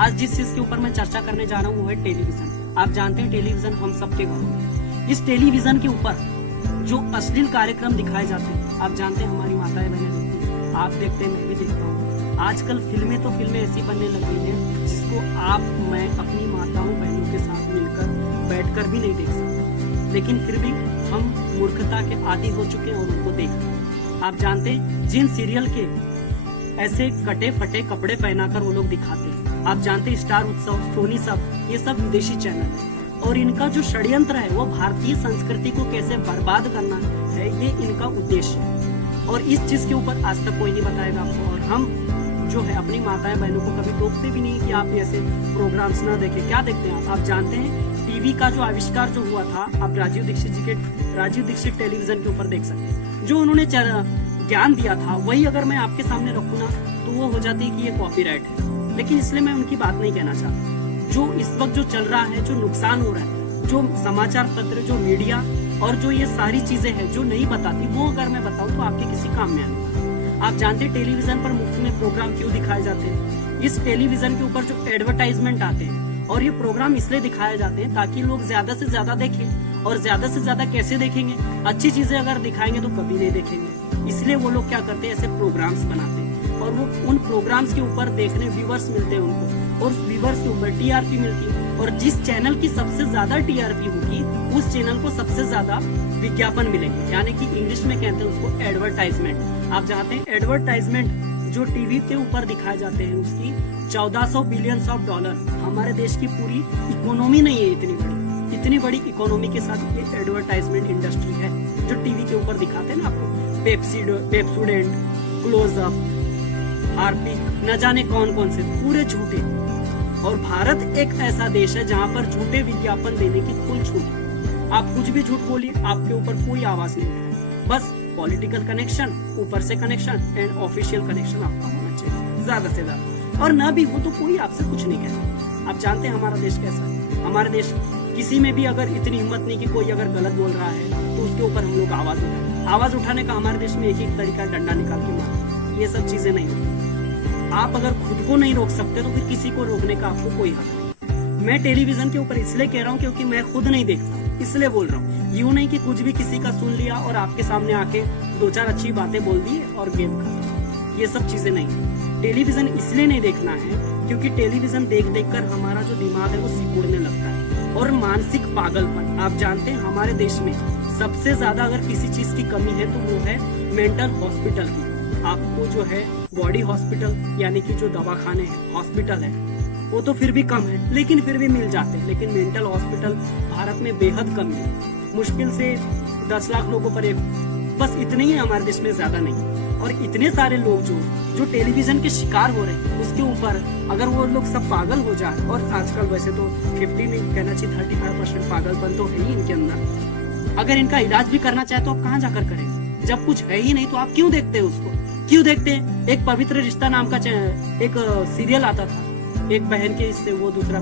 आज जिस चीज के ऊपर मैं चर्चा करने जा रहा हूँ वो है टेलीविजन। आप जानते हैं टेलीविजन हम सबके घरों में। इस टेलीविजन के ऊपर जो अश्लील कार्यक्रम दिखाए जाते हैं, आप जानते हैं हमारी माताएं बहनें देखती हैं, आप देखते हैं, मैं भी देखता हूँ। आजकल फिल्में तो फिल्में ऐसी बनने लग गई हैं जिसको आप मैं अपनी माताओं बहनों के साथ मिलकर बैठकर भी नहीं देख सकता, लेकिन फिर भी हम मूर्खता के आदी हो चुके हैं और उनको देख रहे हैं। आप जानते हैं जिन सीरियल के ऐसे कटे फटे कपड़े पहनाकर वो लोग दिखाते हैं, आप जानते हैं स्टार उत्सव, सोनी सब, ये सब विदेशी चैनल है और इनका जो षड्यंत्र है वो भारतीय संस्कृति को कैसे बर्बाद करना है, ये इनका उद्देश्य है। और इस चीज के ऊपर आज तक कोई नहीं बताएगा आपको। और हम जो है अपनी माताएं बहनों को कभी टोकते भी नहीं कि आप ऐसे प्रोग्राम्स ना देखें। क्या देखते हैं आप जानते हैं टीवी का जो आविष्कार जो हुआ था, आप राजीव दीक्षित टेलीविजन के ऊपर देख सकते हैं। जो उन्होंने ज्ञान दिया था वही अगर मैं आपके सामने रखूँ ना तो वो हो जाती है कि ये कॉपीराइट है, लेकिन इसलिए मैं उनकी बात नहीं कहना चाहता। जो इस वक्त जो चल रहा है, जो नुकसान हो रहा है, जो समाचार पत्र, जो मीडिया और जो ये सारी चीजें हैं जो नहीं बताती, वो अगर मैं बताऊं तो आपके किसी काम में आने। आप जानते हैं टेलीविजन पर मुफ्त में प्रोग्राम क्यों दिखाए जाते हैं? इस टेलीविजन के ऊपर जो एडवर्टाइजमेंट आते हैं और ये प्रोग्राम इसलिए दिखाए जाते हैं ताकि लोग ज्यादा से ज्यादा देखें। और ज्यादा से ज्यादा कैसे देखेंगे? अच्छी चीजें अगर दिखाएंगे तो कभी नहीं देखेंगे। इसलिए वो लोग क्या करते हैं, ऐसे प्रोग्राम्स बनाते हैं और वो उन प्रोग्राम्स के ऊपर देखने व्यूवर्स मिलते हैं उनको, और उस व्यूवर्स के ऊपर टीआरपी मिलती है। और जिस चैनल की सबसे ज्यादा टीआरपी होगी उस चैनल को सबसे ज्यादा विज्ञापन मिलेंगे, यानी कि इंग्लिश में कहते हैं उसको एडवर्टाइजमेंट। आप जानते हैं एडवर्टाइजमेंट जो टीवी के ऊपर दिखाए जाते हैं उसकी 1400 बिलियन ऑफ डॉलर, हमारे देश की पूरी इकोनॉमी नहीं है इतनी बड़ी इकोनॉमी के साथ ये एडवर्टाइजमेंट इंडस्ट्री है जो टीवी के ऊपर दिखाते हैं ना आपको। पेप्सोडेंट, क्लोजअप, हार्पिक, न जाने कौन कौन से, पूरे झूठे। और भारत एक ऐसा देश है जहाँ पर झूठे विज्ञापन देने की खुल छूट है। आप कुछ भी झूठ बोलिए, आपके ऊपर कोई आवाज नहीं उठाए। बस पॉलिटिकल कनेक्शन, ऊपर से कनेक्शन एंड ऑफिशियल कनेक्शन आपका होना चाहिए ज्यादा से ज्यादा, और ना भी हो तो कोई आपसे कुछ नहीं कहता। आप जानते हैं हमारा देश कैसा है। हमारा देश किसी में भी अगर इतनी हिम्मत नहीं कि कोई अगर गलत बोल रहा है तो उसके ऊपर हम लोग आवाज उठाए। आवाज उठाने का हमारे देश में एक ही तरीका, डंडा निकाल के मारना। ये सब चीजें नहीं होती। आप अगर खुद को नहीं रोक सकते तो फिर किसी को रोकने का आपको कोई हक नहीं। मैं टेलीविजन के ऊपर इसलिए कह रहा हूँ क्योंकि मैं खुद नहीं देखता, इसलिए बोल रहा हूँ। यूँ नहीं कि कुछ भी किसी का सुन लिया और आपके सामने आके दो चार अच्छी बातें बोल दी और गेम खत्म। ये सब चीजें नहीं। टेलीविजन इसलिए नहीं देखना है क्योंकि टेलीविजन देख देख कर हमारा जो दिमाग है वो सिकुड़ने लगता है और मानसिक पागलपन। आप जानते हैं हमारे देश में सबसे ज्यादा अगर किसी चीज की कमी है तो वो है मेंटल हॉस्पिटल की। आपको जो है बॉडी हॉस्पिटल यानी कि जो दवाखाने हैं, हॉस्पिटल है, वो तो फिर भी कम है, लेकिन फिर भी मिल जाते हैं। लेकिन मेंटल हॉस्पिटल भारत में बेहद कम है, मुश्किल से 10 लाख लोगों पर एक, बस इतने ही हमारे देश में, ज्यादा नहीं। और इतने सारे लोग जो टेलीविजन के शिकार हो रहे हैं उसके ऊपर अगर वो लोग सब पागल हो जाए, और आजकल वैसे तो 50 नहीं कहना चाहिए, 35% पागलपन तो है ही इनके अंदर। अगर इनका इलाज भी करना चाहे तो आप कहाँ जाकर करेंगे? जब कुछ है ही नहीं तो आप क्यों देखते हैं उसको? क्यों देखते हैं? एक पवित्र रिश्ता नाम का एक सीरियल आता था, एक बहन के इससे वो दूसरा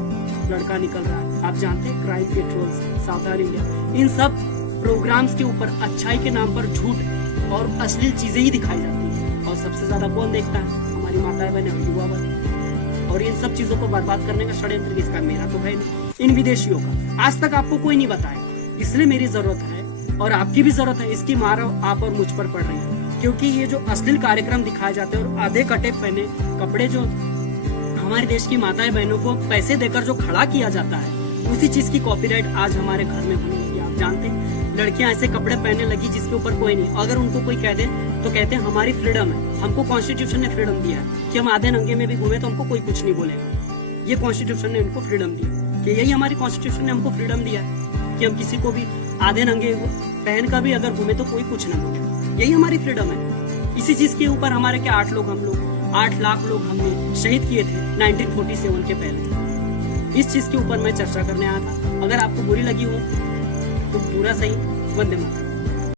लड़का निकल रहा है। आप जानते हैं क्राइम पेट्रोल्स, सावधान इंडिया, इन सब प्रोग्राम्स के ऊपर अच्छाई के नाम पर झूठ और अश्लील चीजें ही दिखाई जाती है। और सबसे ज्यादा कौन देखता है? हमारी माताएं बहनें, युवा वर्ग। और इन सब चीजों को बर्बाद करने का षड्यंत्र किसका? मेरा तो है नहीं, इन विदेशियों का। आज तक आपको कोई नहीं बताया, इसलिए मेरी जरूरत है और आपकी भी जरूरत है। इसकी मार आप और मुझ पर पड़ रही है क्योंकि ये जो अश्लील कार्यक्रम दिखाए जाते हैं और आधे कटे पहने कपड़े जो हमारे देश की माताएं बहनों को पैसे देकर जो खड़ा किया जाता है, उसी चीज की कॉपीराइट आज हमारे घर में होने लगी। आप जानते हैं लड़कियां ऐसे कपड़े पहनने लगी जिसके ऊपर कोई नहीं, अगर उनको कोई कह दे तो कहते हैं हमारी फ्रीडम है, हमको कॉन्स्टिट्यूशन ने फ्रीडम दिया है कि हम आधे नंगे में भी घूमे तो हमको कोई कुछ नहीं बोलेगा। ये कॉन्स्टिट्यूशन ने उनको फ्रीडम दिया, कि यही हमारी कॉन्स्टिट्यूशन ने हमको फ्रीडम दिया है कि हम किसी को भी आधे नंगे पहन का भी अगर घूमे तो कोई कुछ ना बोले। यही हमारी फ्रीडम है। इसी चीज के ऊपर हमारे क्या 8 लाख लोग हमने शहीद किए थे 1947 के पहले। इस चीज के ऊपर मैं चर्चा करने आया था। अगर आपको बुरी लगी हो तो पूरा सही। वंदे मातरम।